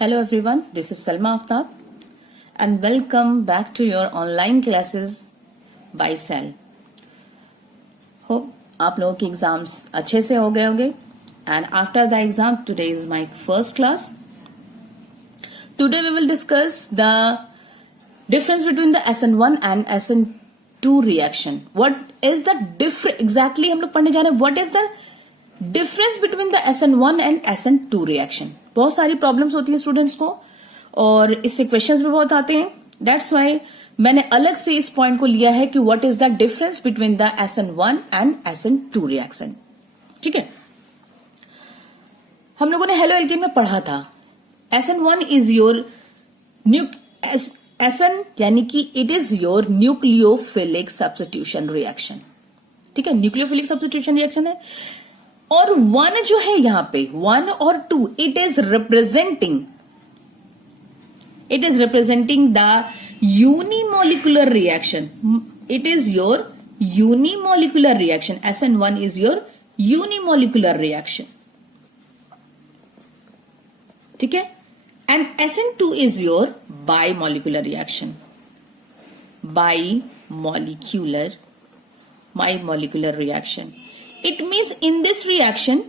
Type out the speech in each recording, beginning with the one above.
Hello everyone, this is Salma Aftab and welcome back to your online classes by Cell. Hope आप लोगों के exams अच्छे से हो गए होंगे and after the exam today is my first class. Today we will discuss the difference between the SN1 and SN2 reaction. What is the difference exactly हम लोग पढ़ने जा रहे हैं. What is the difference between the SN1 and SN2 reaction? बहुत सारी problems होती है स्टूडेंट्स को और इससे क्वेश्चंस भी बहुत आते हैं. दैट्स वाई मैंने अलग से इस पॉइंट को लिया है कि what is the difference between the SN1 and SN2 reaction. ठीक है, हम लोगों ने हेलो एल्केन में पढ़ा था SN1 इज योर SN यानी कि it is your nucleophilic substitution reaction. ठीक है, न्यूक्लियोफिलिक सब्स्टिट्यूशन रिएक्शन है. और 1 जो है यहां पे 1 और 2 it is representing the unimolecular reaction. It is your unimolecular reaction. SN1 is your unimolecular reaction. ठीक है, and SN2 is your bimolecular reaction. Bimolecular reaction. It means in this reaction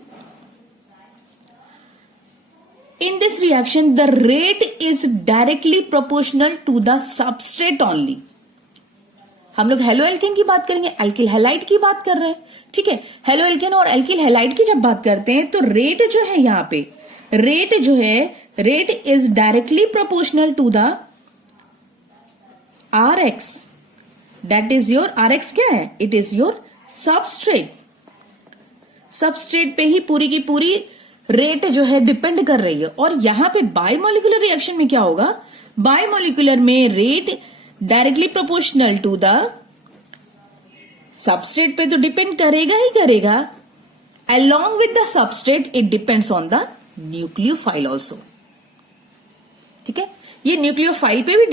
the rate is directly proportional to the substrate only. हम लोग halo alkane की बात करेंगे, alkyl halide की बात कर रहे हैं. ठीक है, हेलो एल्केन और एल्किल हैलाइड की जब बात करते हैं तो रेट जो है यहां पे rate is directly proportional to the RX. That is your RX क्या है? It is your substrate. Substrate पे ही पूरी की पूरी रेट जो है डिपेंड कर रही है. और यहां पे बायोमोलिकुलर रिएक्शन में क्या होगा? बायोमोलिकुलर में rate directly proportional to the substrate पे तो डिपेंड करेगा ही करेगा. Along with the substrate it depends on the nucleophile also. ठीक है, ये न्यूक्लियोफाइल पे भी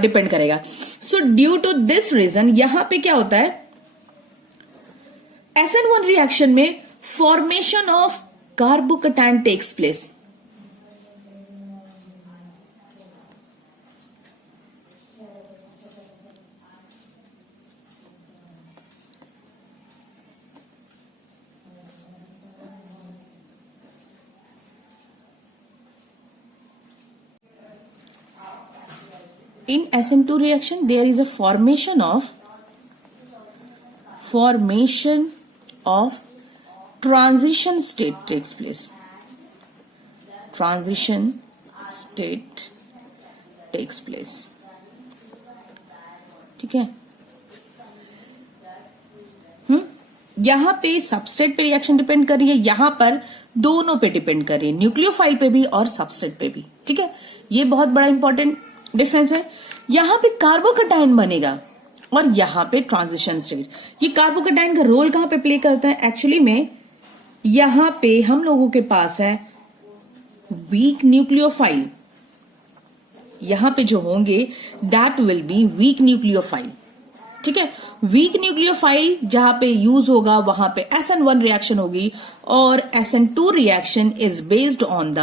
डिपेंड करेगा. So due to this reason यहां पे क्या होता है, SN1 रिएक्शन में formation of carbocation takes place. In SN2 reaction there is a formation of transition state takes place. Transition state takes place. ठीक है, यहां पे सबस्ट्रेट पे रिएक्शन डिपेंड कर रही है, यहां पर दोनों पे डिपेंड कर रही है, न्यूक्लियोफाइल पे भी और सबस्ट्रेट पे भी. ठीक है, ये बहुत बड़ा इंपॉर्टेंट डिफरेंस है. यहां पे कार्बोकैटायन बनेगा और यहां पे ट्रांजिशन स्टेट. ये कार्बोकैटायन का रोल कहां पे प्ले करता है? एक्चुअली में यहां पे हम लोगों के पास है वीक न्यूक्लियोफाइल. यहां पे जो होंगे that will be weak nucleophile. ठीक है, वीक न्यूक्लियोफाइल जहां पे यूज होगा वहां पे SN1 रिएक्शन होगी और SN2 reaction is based on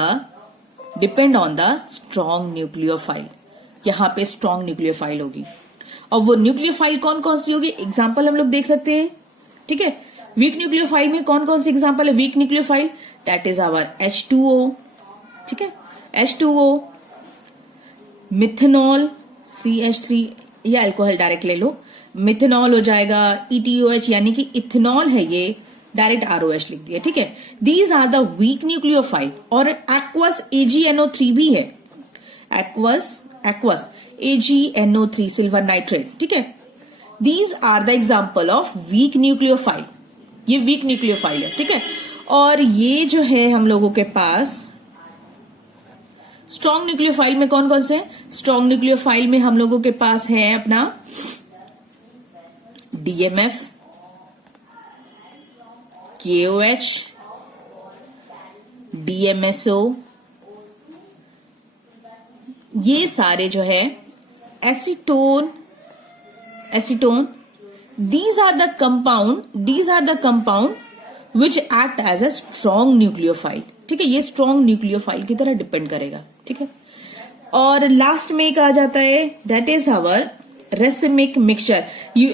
depend on the strong nucleophile. यहां पे स्ट्रॉन्ग न्यूक्लियोफाइल होगी और वो न्यूक्लियोफाइल कौन कौन सी होगी एग्जाम्पल हम लोग देख सकते हैं. ठीक है, वीक न्यूक्लियोफाइल में कौन कौन सी एग्जाम्पल है weak nucleophile? That is our H2O. ठीक है, H2O, मिथेनॉल, CH3 या अल्कोहल डायरेक्ट ले लो, मिथेनॉल हो जाएगा. ETOH यानी कि इथेनॉल है, ये डायरेक्ट ROH लिख दिया. ठीक है, these are the weak nucleophile. और एक्वस AgNO3 भी है, एक्वस AgNO3 सिल्वर नाइट्रेट. ठीक है, these are the example of weak nucleophile. ये वीक न्यूक्लियोफाइल है. ठीक है, और ये जो है हम लोगों के पास स्ट्रॉन्ग न्यूक्लियोफाइल में कौन कौन से हैं? स्ट्रॉन्ग न्यूक्लियोफाइल में हम लोगों के पास है अपना DMF, KOH, DMSO. ये सारे जो है acetone. These are the compound which act as a strong nucleophile. ठीक है, ये स्ट्रॉन्ग न्यूक्लियोफाइल की तरह डिपेंड करेगा। ठीक है, और लास्ट में एक आ जाता है that is our racemic mixture.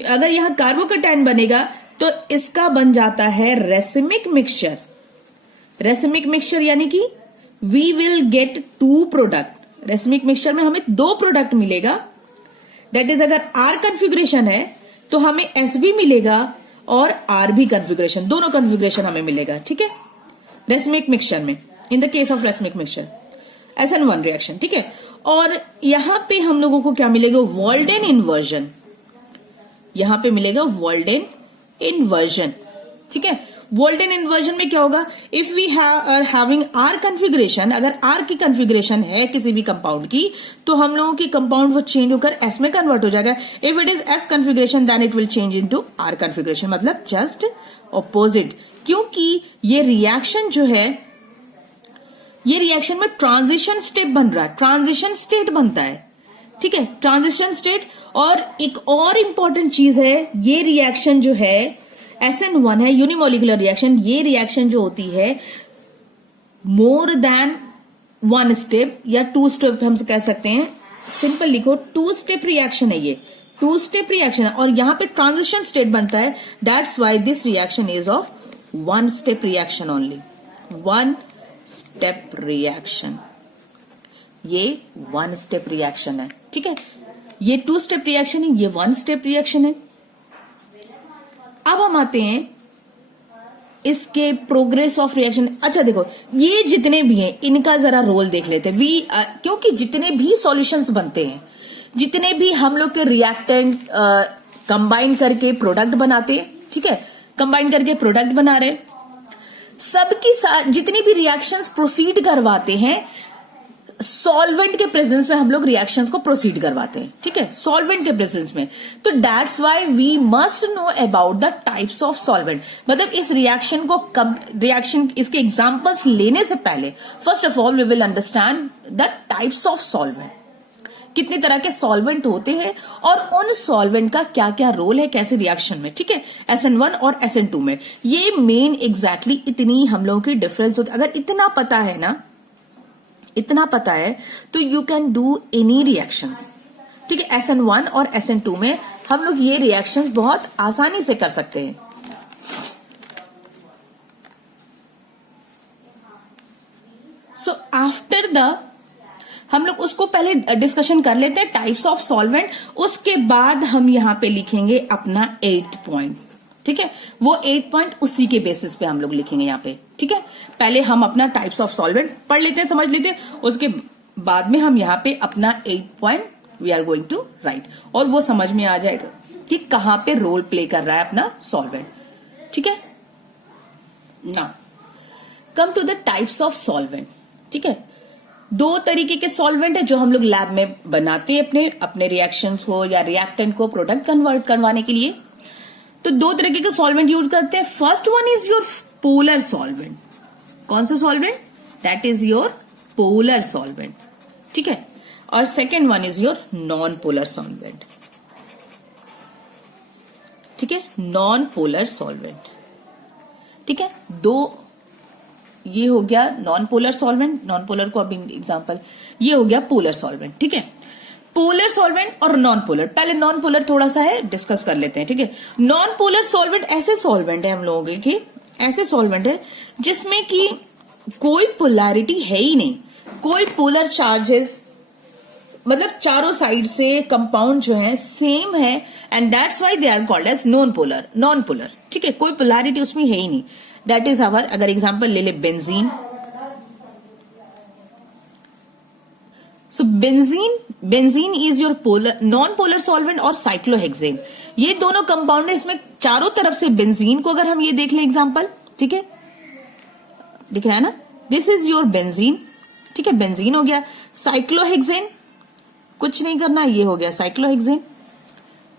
अगर यहां कार्बोकैटायन बनेगा तो इसका बन जाता है रेसिमिक मिक्सचर। रेसिमिक मिक्सचर यानी कि we will get 2 product. Racemic mixture में हमें 2 प्रोडक्ट मिलेगा। दैट इज अगर आर कन्फिग्रेशन है तो हमें एस भी मिलेगा और आर भी कन्फिग्रेशन, दोनों कन्फिग्रेशन हमें मिलेगा। ठीक है, रेसिमिक मिक्सचर में, in the case of racemic mixture SN1 reaction. ठीक है, और यहां पे हम लोगों को क्या मिलेगा, वॉल्डेन इन्वर्जन। यहां पे मिलेगा वॉल्डेन इन्वर्जन। ठीक है, वॉल्डेन इन्वर्जन में क्या होगा, if we are having R configuration, अगर आर की कन्फिग्रेशन है किसी भी कंपाउंड की, तो हम लोगों की कंपाउंड वो चेंज होकर एस में कन्वर्ट हो जाएगा। If it is S configuration then it will change into R configuration, मतलब जस्ट ऑपोजिट। क्योंकि ये रिएक्शन जो है, ये रिएक्शन में ट्रांजिशन स्टेप बन रहा है, ट्रांजिशन स्टेट बनता है। ठीक है, ट्रांजिशन स्टेट। और एक और इंपॉर्टेंट चीज है, ये रिएक्शन जो है SN1 है, यूनिमोलिकुलर रिएक्शन। ये रिएक्शन जो होती है मोर देन 1 स्टेप या 2 स्टेप हम कह सकते हैं। सिंपल लिखो, 2 स्टेप रिएक्शन है ये, 2 स्टेप रिएक्शन है, और यहां पे ट्रांजिशन स्टेट बनता है। That's why this reaction is of 1 step reaction only. 1 step reaction, ये 1 स्टेप रिएक्शन है। ठीक है, ये 2 स्टेप रिएक्शन है, ये 1 स्टेप रिएक्शन है। अब हम आते हैं इसके प्रोग्रेस ऑफ रिएक्शन। अच्छा देखो, ये जितने भी हैं इनका जरा रोल देख लेते हैं। क्योंकि जितने भी सॉल्यूशंस बनते हैं, जितने भी हम लोग के रिएक्टेंट कंबाइन करके प्रोडक्ट बनाते हैं, ठीक है, कंबाइन करके प्रोडक्ट बना रहे, सबकी जितनी भी रिएक्शंस प्रोसीड करवाते हैं, सॉल्वेंट के प्रेजेंस में हम लोग रिएक्शंस को प्रोसीड करवाते हैं। ठीक है, सॉल्वेंट के प्रेजेंस में। तो that's why we must know about the types of solvent. मतलब इस रिएक्शन को रिएक्शन इसके एग्जांपल्स लेने से पहले first of all we will understand the types of solvent, कितने तरह के सॉल्वेंट होते हैं और उन सॉल्वेंट का क्या क्या रोल है कैसे रिएक्शन में। ठीक है, SN1 और SN2 में ये मेन एग्जैक्टली इतनी हम लोगों की डिफरेंस होती है। अगर इतना पता है ना, इतना पता है तो you can do any reactions. ठीक है, SN1 और SN2 में हम लोग ये रिएक्शंस बहुत आसानी से कर सकते हैं। सो आफ्टर द, हम लोग उसको पहले डिस्कशन कर लेते हैं टाइप्स ऑफ सॉल्वेंट, उसके बाद हम यहां पे लिखेंगे अपना 8th पॉइंट। ठीक है, वो 8 पॉइंट उसी के बेसिस पे हम लोग लिखेंगे यहाँ पे। ठीक है, पहले हम अपना टाइप्स ऑफ सॉल्वेंट पढ़ लेते हैं, समझ लेते हैं, उसके बाद में हम यहाँ पे अपना 8 point we are going to write, और वो समझ में आ जाएगा कि कहां पे रोल प्ले कर रहा है अपना सॉल्वेंट। ठीक है, now come to the types of solvent. ठीक है, 2 तरीके के सॉल्वेंट है जो हम लोग लैब में बनाते हैं अपने रिएक्शंस को या रिएक्टेंट को प्रोडक्ट कन्वर्ट करवाने के लिए। तो 2 तरीके के सॉल्वेंट यूज करते हैं। First one is your polar solvent. कौन सा solvent? That is your polar solvent. ठीक है, और second one is your non polar solvent. ठीक है, नॉन पोलर सॉल्वेंट। ठीक है, 2 ये हो गया non polar solvent, non polar को अभी एग्जांपल, ये हो गया पोलर सॉल्वेंट। ठीक है, पोलर सॉल्वेंट और नॉन पोलर, पहले नॉन पोलर थोड़ा सा है डिस्कस कर लेते हैं। ठीक है, नॉन पोलर सॉल्वेंट ऐसे सॉल्वेंट है हम लोगों के, ऐसे सॉल्वेंट है जिसमें कि कोई पोलैरिटी है ही नहीं, कोई पोलर चार्जेस, मतलब चारों साइड से कंपाउंड जो है सेम है, and that's why they are called as non polar, non polar. ठीक है, कोई पोलैरिटी उसमें है ही नहीं। दैट इज आवर, अगर एग्जांपल ले ले benzene, so benzene is your polar, non polar solvent, और साइक्लोहेक्सेन, ये दोनों कंपाउंड है, इसमें चारों तरफ से बेंजीन को अगर हम ये देख लें एग्जांपल, ठीक है, दिख रहा है ना, दिस इज योर बेंजीन। ठीक है, बेंजीन हो गया। साइक्लोहेक्सेन कुछ नहीं करना, ये हो गया साइक्लोहेक्सेन।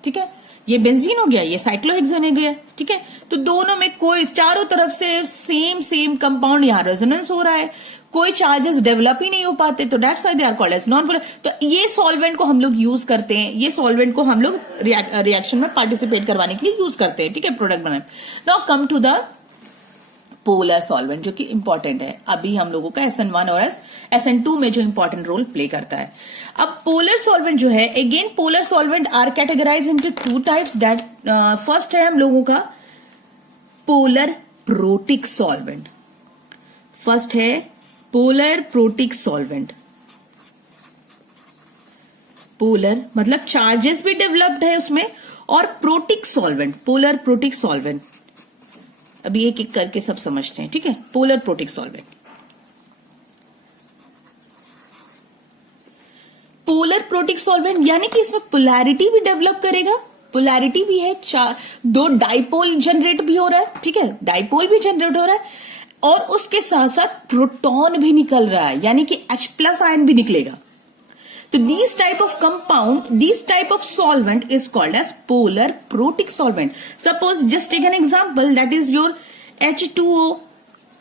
ठीक है, ये बेंजीन हो गया, ये साइक्लोहेक्सेन हो गया। ठीक है, तो दोनों में कोई चारों तरफ से सेम कंपाउंड, यहां रेजोनेंस हो रहा है, कोई चार्जेस डेवलप ही नहीं हो पाते, तो that's why they are called as non polar. तो ये सॉल्वेंट को हम लोग यूज करते हैं, ये सॉल्वेंट को हम लोग रिएक्शन में पार्टिसिपेट करवाने के लिए यूज करते हैं। ठीक है, प्रोडक्ट बनाए। Now come to the polar solvent, जो कि इंपॉर्टेंट है अभी हम लोगों का SN1 और SN2 में जो इंपॉर्टेंट रोल प्ले करता है। अब पोलर सॉल्वेंट जो है, again polar solvent are categorise into two types. That first है हम लोगों का पोलर प्रोटिक सॉल्वेंट। फर्स्ट है पोलर प्रोटिक सॉल्वेंट। पोलर मतलब चार्जेस भी डेवलप्ड है उसमें, और protic solvent, polar protic solvent. अभी एक एक करके सब समझते हैं, ठीक है। Polar protic solvent, polar protic solvent यानी कि इसमें पोलैरिटी भी डेवलप करेगा, पोलैरिटी भी है, दो डाइपोल जनरेट भी हो रहा है, ठीक है, डाइपोल भी जनरेट हो रहा है, और उसके साथ साथ प्रोटॉन भी निकल रहा है, यानी कि H+ आयन भी निकलेगा। तो these type of compound, these type of solvent is called as polar protic solvent. Suppose just take an example, that is your H2O,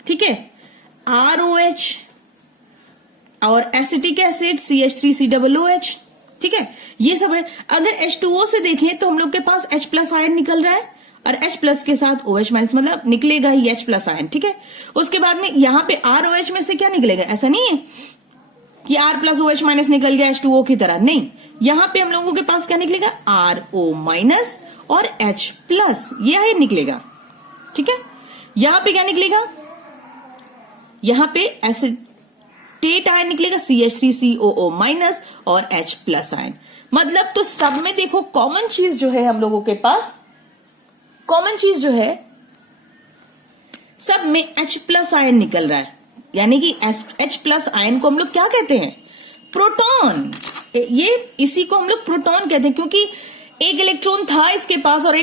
ठीक है, ROH और एसिटिक एसिड CH3COOH, ठीक है, ये सब है। अगर H2O से देखें तो हम लोग के पास H+ आयन निकल रहा है, और H+ के साथ OH- मतलब निकलेगा ही H+ आयन, ठीक है। उसके बाद में यहां पे ROH में से क्या निकलेगा, ऐसा नहीं है कि R+OH- निकल गया H2O की तरह, नहीं, यहां पे हम लोगों के पास क्या निकलेगा, RO- और H+, यह निकलेगा, ठीक है। यहां पे क्या निकलेगा, यहां पे एसिटेट आयन निकलेगा CH3COO- और H+ आयन। मतलब तो सब में देखो कॉमन चीज जो है हम लोगों के पास, कॉमन चीज जो है सब में H+ आयन निकल रहा है, यानी कि H+ आयन को हम लोग क्या कहते हैं, प्रोटॉन। ये इसी को हम लोग प्रोटॉन कहते हैं, क्योंकि एक इलेक्ट्रॉन था इसके पास, और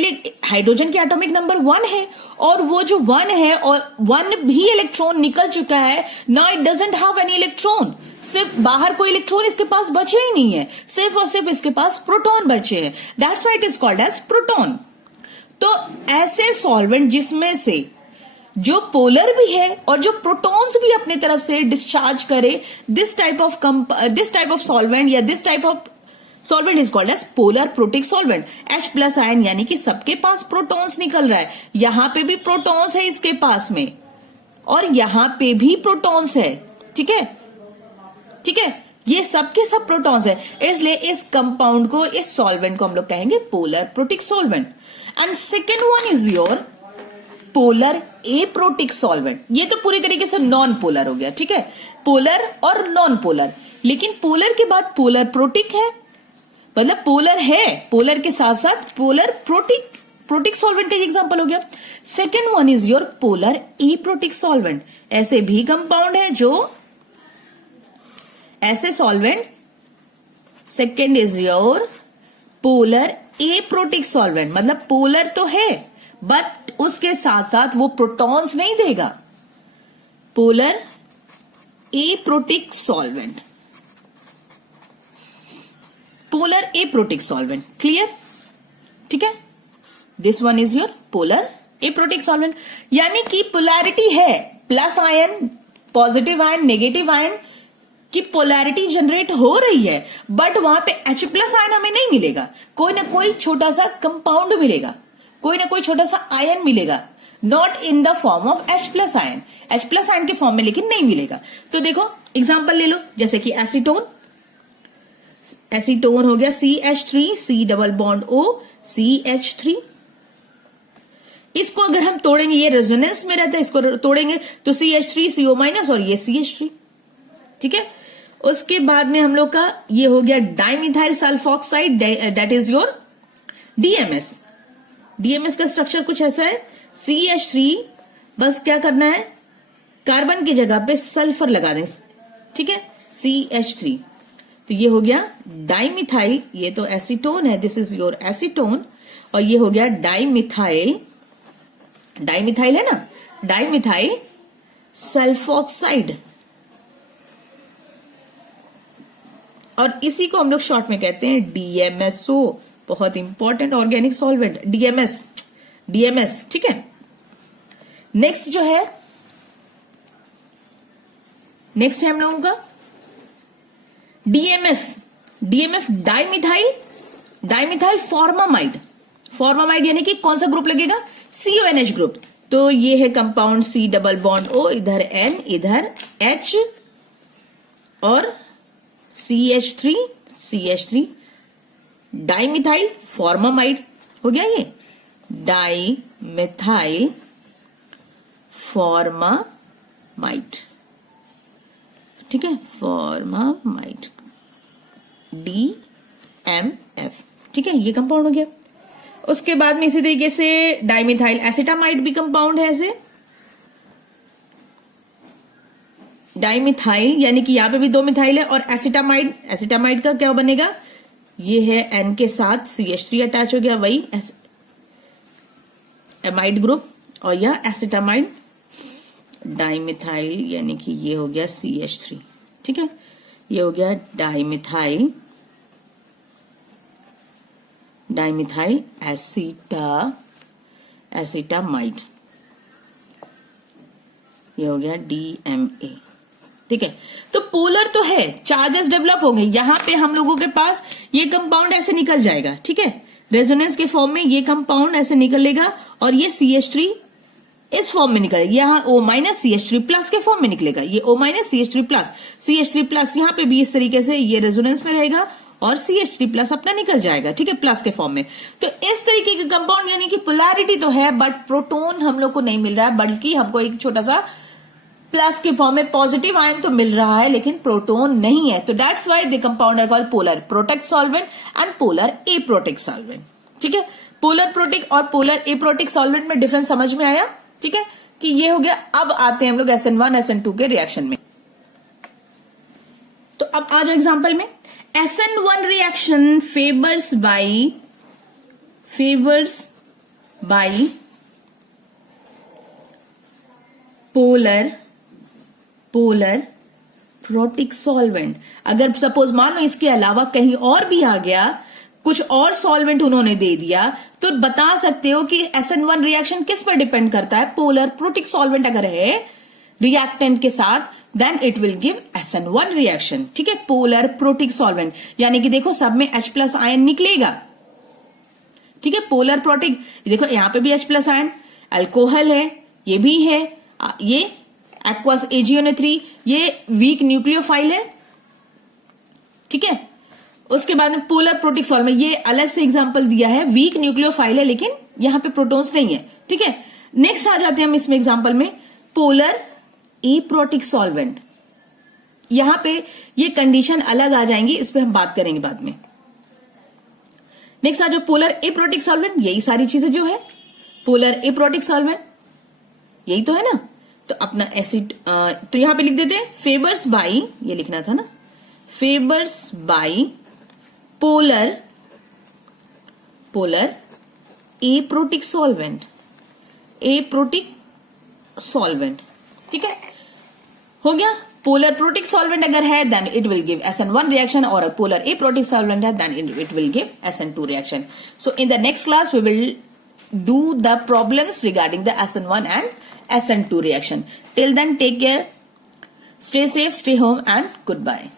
हाइड्रोजन की एटॉमिक नंबर 1 है, और वो जो 1 है और 1 भी इलेक्ट्रॉन निकल चुका है। Now it doesn't have any electron, सिर्फ बाहर कोई इलेक्ट्रॉन इसके पास बचे ही नहीं है, सिर्फ और सिर्फ इसके पास प्रोटॉन बचे हैं। That's why it is called as proton. तो ऐसे सॉल्वेंट जिसमें से जो पोलर भी है और जो प्रोटॉन्स भी अपने तरफ से डिस्चार्ज करे, दिस टाइप ऑफ सॉल्वेंट या this type of solvent is called as polar protic solvent. H+ ion यानी कि सबके पास प्रोटॉन्स निकल रहा है, यहां पे भी प्रोटॉन्स है इसके पास में, और यहां पे भी प्रोटॉन्स है, ठीक है, ठीक है, ये सबके सब प्रोटॉन्स है, इसलिए इस कंपाउंड को, इस सॉल्वेंट को हम लोग कहेंगे polar protic solvent. And second one is your polar aprotic solvent. ये तो पूरी तरीके से नॉन पोलर हो गया, ठीक है, पोलर और नॉन पोलर। लेकिन पोलर के बाद पोलर प्रोटिक है, मतलब पोलर है, पोलर के साथ साथ पोलर प्रोटिक सॉल्वेंट का एग्जांपल हो गया। Second one is your polar aprotic solvent. ऐसे भी कंपाउंड है जो ऐसे solvent, second is your polar aprotic solvent, मतलब पोलर तो है बट उसके साथ साथ वो प्रोटॉन्स नहीं देगा, polar aprotic solvent, polar aprotic solvent. Clear, ठीक है, this one is your polar aprotic solvent. यानी कि पोलैरिटी है, plus ion, positive ion, negative ion की पोलैरिटी जनरेट हो रही है, बट वहां पे H+ आयन हमें नहीं मिलेगा, कोई ना कोई छोटा सा कंपाउंड मिलेगा, कोई ना कोई छोटा सा आयन मिलेगा, not in the form of H+ ion, H+ ion के फॉर्म में लेकिन नहीं मिलेगा। तो देखो एग्जांपल ले लो, जैसे कि एसीटोन, एसीटोन हो गया CH3, C+O CH3। इसको अगर हम तोड़ेंगे, ये रेजोनेंस में रहता है, इसको तोड़ेंगे तो CH3CO- और ये CH3, ठीक है। उसके बाद में हम लोग का ये हो गया dimethyl sulphoxide, that is your DMS। DMS का स्ट्रक्चर कुछ ऐसा है, CH3, बस क्या करना है, कार्बन की जगह पे सल्फर लगा दें, ठीक है, CH3। तो ये हो गया डाइमिथाइल, ये तो एसीटोन है, दिस इज योर एसीटोन, और ये हो गया डाइमिथाइल, डाइमिथाइल है ना, डाइमिथाइल सल्फॉक्साइड, और इसी को हम लोग शॉर्ट में कहते हैं DMSO, बहुत इंपॉर्टेंट ऑर्गेनिक सॉल्वेंट, DMS, ठीक है। नेक्स्ट जो है, नेक्स्ट है हम लोगों का DMF डाइमिथाइल फॉर्मामाइड, यानी कि कौन सा ग्रुप लगेगा, CONH ग्रुप। तो ये है compound C double bond O, इधर N, इधर H और CH3 डाइमिथाइल फॉर्मामाइड हो गया। ये डाइमिथाइल फॉर्मामाइड, ठीक है, फॉर्मामाइड DMF, ठीक है, ये कंपाउंड हो गया। उसके बाद में इसी तरीके से डाइमिथाइल एसिटामाइड भी कंपाउंड है ऐसे, डाइमिथाइल यानी कि यहां पे भी 2 मिथाइल है, और एसिटामाइड का क्या बनेगा, ये है N के साथ CH3 अटैच हो गया, वही एमाइड ग्रुप, और यह एसिटामाइड डाइमिथाइल यानी कि ये हो गया CH3, ठीक है, ये हो गया डाइमिथाइल एसिटामाइड, ये हो गया DMA, ठीक है। तो पोलर तो है, चार्जेस डेवलप हो गए, यहां पे हम लोगों के पास ये कंपाउंड ऐसे निकल जाएगा, ठीक है, रेजोनेंस के फॉर्म में ये कंपाउंड ऐसे निकलेगा और ये CH3 इस फॉर्म में निकलेगा, यहाँ O माइनस CH3 प्लस के फॉर्म में निकलेगा, ये O माइनस CH3 प्लस यहाँ पे भी इस तरीके से ये रेजोनेंस में रहेगा और CH3 प्लस अपना निकल जाएगा, ठीक है, प्लस के फॉर्म में। तो इस तरीके के कंपाउंड यानी कि पोलैरिटी तो है बट प्रोटॉन हम लोग को नहीं मिल रहा है, बल्कि हमको एक छोटा सा प्लस के फॉर्म में पॉजिटिव आयन तो मिल रहा है लेकिन प्रोटॉन नहीं है। तो that's why the compound are called polar protic solvent and polar aprotic solvent, ठीक है। पोलर प्रोटिक और पोलर एप्रोटिक सॉल्वेंट में डिफरेंस समझ में आया, ठीक है, कि ये हो गया। अब आते हैं हम लोग SN1 SN2 के रिएक्शन में। तो अब आ जाओ एग्जांपल में, SN1 reaction favours by polar protic solvent. अगर सपोज मान लो इसके अलावा कहीं और भी आ गया, कुछ और सॉल्वेंट उन्होंने दे दिया, तो बता सकते हो कि SN1 रिएक्शन किस पर डिपेंड करता है। पोलर प्रोटिक सॉल्वेंट अगर है रिएक्टेंट के साथ, then it will give SN1 reaction, ठीक है, पोलर प्रोटिक सॉल्वेंट। यानी कि देखो सब में H प्लस आयन निकलेगा, ठीक है, पोलर प्रोटिक। देखो यहां पे भी H प्लस आयन, अल्कोहल है, ये भी है, ये एक्वस AgNO3, ये वीक न्यूक्लियोफाइल है, ठीक है। उसके बाद में पोलर प्रोटिक सॉल्वेंट, ये अलग से एग्जांपल दिया है, वीक न्यूक्लियोफाइल है लेकिन यहां पे प्रोटॉन्स नहीं है, ठीक है। नेक्स्ट आ जाते हैं हम इसमें एग्जांपल में पोलर एप्रोटिक सॉल्वेंट। यहां पे ये कंडीशन अलग आ जाएंगी, इस पे हम बात करेंगे बाद में। नेक्स्ट आ जाओ पोलर एप्रोटिक सॉल्वेंट, यही सारी चीजें जो है पोलर एप्रोटिक सॉल्वेंट, यही तो है ना। तो अपना एसिड तो यहां पे लिख देते हैं फेवर्स बाय, ये लिखना था ना, favours by polar aprotic solvent, ठीक है, हो गया। पोलर प्रोटिक सॉल्वेंट अगर है then it will give SN1 reaction, और पोलर एप्रोटिक सॉल्वेंट है then it will give SN2 reaction. So in the next class we will do the problems regarding the SN1 and SN2 reaction. Till then, take care, stay safe, stay home, and goodbye.